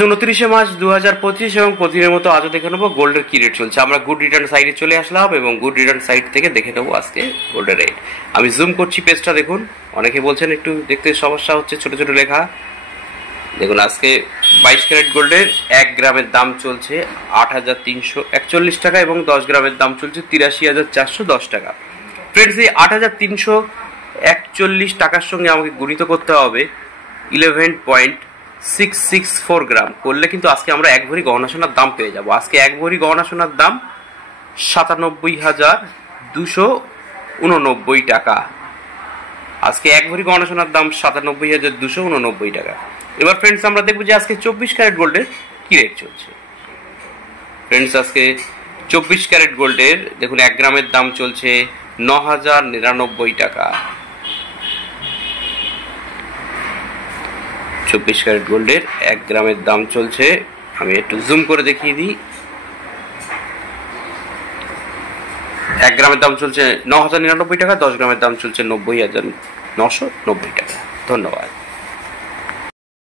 29 March 2025 এবং প্রতিদিনের মতো আজও দেখে নেবো গোল্ডের কি রেট চলছে। আমরা গুড রিটার্ন সাইডে চলে আসলাম এবং গুড রিটার্ন সাইড থেকে দেখে নেবো আজকে গোল্ডের রেট। আমি জুম করছি পেজটা, দেখুন অনেকে বলছেন একটু দেখতে সমস্যা হচ্ছে, ছোট ছোট লেখা। দেখুন আজকে 22 ক্যারেট গোল্ডের 1 গ্রামের দাম চলছে 8,341 টাকা এবং 10 গ্রামের দাম চলছে 83,410 টাকা। ফ্রেন্ডস, এই 8,341 টাকার সঙ্গে আমাকে গুণিত করতে হবে 11.664 গ্রাম করলে কিন্তু আজকে আমরা 1 ভরি গহনা সোনার দাম পেয়ে যাব। আজকে 1 ভরি গহনা সোনার দাম 97,289 টাকা। আজকে 1 ভরি গহনা সোনার দাম 97,289 টাকা। এবার ফ্রেন্ডস আমরা দেখবো যে আজকে 24 ক্যারেট গোল্ডের কি রেট চলছে। ফ্রেন্ডস আজকে 24 ক্যারেট গোল্ডের দেখুন 1 গ্রামের দাম চলছে 9,099 টাকা। 24 ক্যারেট গোল্ডের 1 গ্রামের দাম চলছে, আমি একটু জুম করে দেখিয়ে দিই, 1 গ্রামের দাম চলছে 9,099 টাকা, 10 গ্রামের দাম চলছে 90,990 টাকা। ধন্যবাদ।